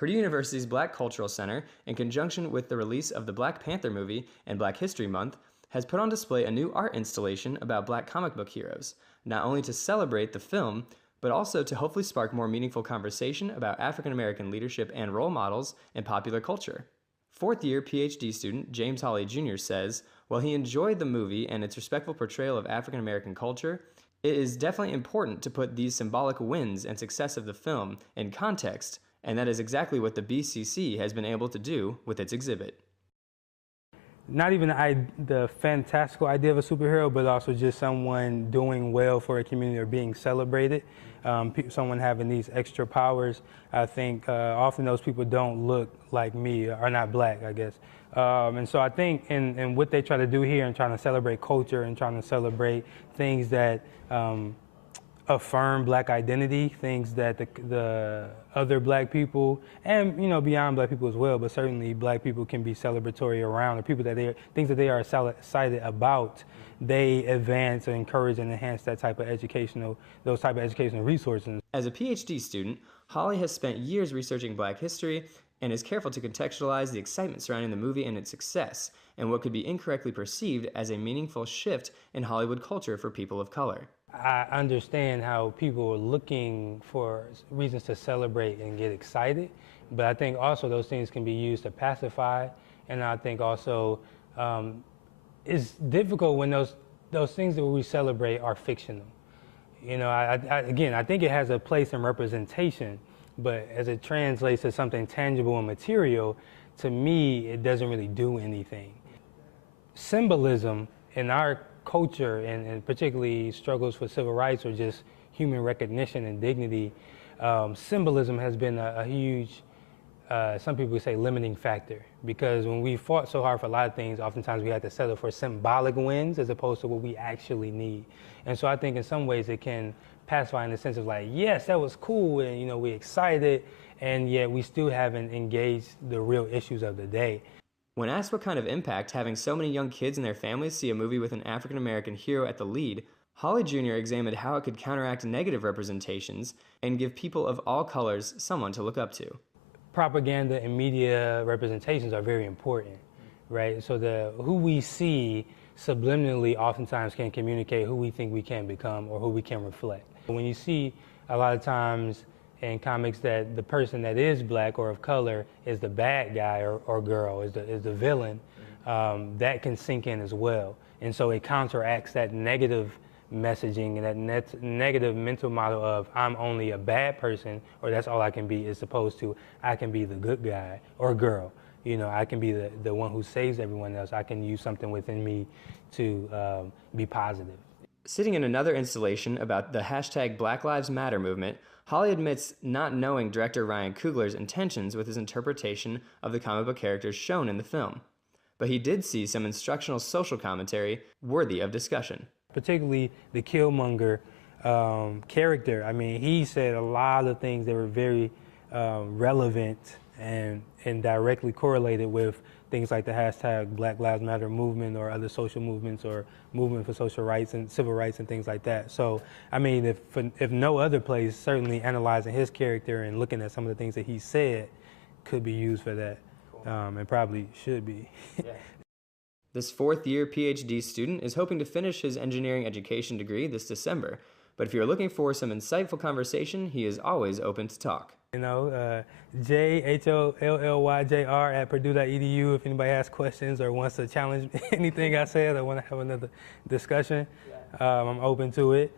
Purdue University's Black Cultural Center, in conjunction with the release of the Black Panther movie and Black History Month, has put on display a new art installation about Black comic book heroes, not only to celebrate the film, but also to hopefully spark more meaningful conversation about African American leadership and role models in popular culture. Fourth-year PhD student James Hawley Jr. says, while he enjoyed the movie and its respectful portrayal of African American culture, it is definitely important to put these symbolic wins and success of the film in context, and that is exactly what the BCC has been able to do with its exhibit. Not even the fantastical idea of a superhero, but also just someone doing well for a community or being celebrated. Someone having these extra powers. I think often those people don't look like me, are not black, I guess. And so I think in what they try to do here and trying to celebrate culture and trying to celebrate things that affirm black identity, things that the other black people, and beyond black people as well, but certainly black people can be celebratory around, or people that things that they are excited about, they advance and encourage and enhance those type of educational resources. As a PhD student, Hawley has spent years researching Black history and is careful to contextualize the excitement surrounding the movie and its success, and what could be incorrectly perceived as a meaningful shift in Hollywood culture for people of color. I understand how people are looking for reasons to celebrate and get excited, but I think also those things can be used to pacify, and I think also it's difficult when those things that we celebrate are fictional. Again, I think it has a place in representation, but as it translates to something tangible and material, to me, it doesn't really do anything. Symbolism in our culture, and particularly struggles for civil rights or just human recognition and dignity, symbolism has been a huge, some people would say, limiting factor. Because when we fought so hard for a lot of things, oftentimes we had to settle for symbolic wins as opposed to what we actually need. And so I think in some ways it can pacify in the sense of like, yes, that was cool, and we're excited, and yet we still haven't engaged the real issues of the day. When asked what kind of impact having so many young kids and their families see a movie with an African American hero at the lead, Hawley Jr. examined how it could counteract negative representations and give people of all colors someone to look up to. Propaganda and media representations are very important, right? So who we see subliminally oftentimes can communicate who we think we can become or who we can reflect. When you see a lot of times in comics that the person that is black or of color is the bad guy or girl, is the villain, that can sink in as well. And so it counteracts that negative messaging and that negative mental model of I'm only a bad person, or that's all I can be, as opposed to I can be the good guy or girl. I can be the one who saves everyone else. I can use something within me to be positive. Sitting in another installation about the hashtag Black Lives Matter movement, Hawley admits not knowing director Ryan Coogler's intentions with his interpretation of the comic book characters shown in the film. But he did see some instructional social commentary worthy of discussion. Particularly the Killmonger character. I mean, he said a lot of things that were very relevant and directly correlated with things like the hashtag Black Lives Matter movement or other social movements or movement for social rights and civil rights and things like that. So, I mean, if no other place, certainly analyzing his character and looking at some of the things that he said could be used for that, and probably should be. Yeah. This fourth-year PhD student is hoping to finish his engineering education degree this December, but if you're looking for some insightful conversation, he is always open to talk. JHOLLYJR@purdue.edu if anybody has questions or wants to challenge anything I said or want to have another discussion. I'm open to it.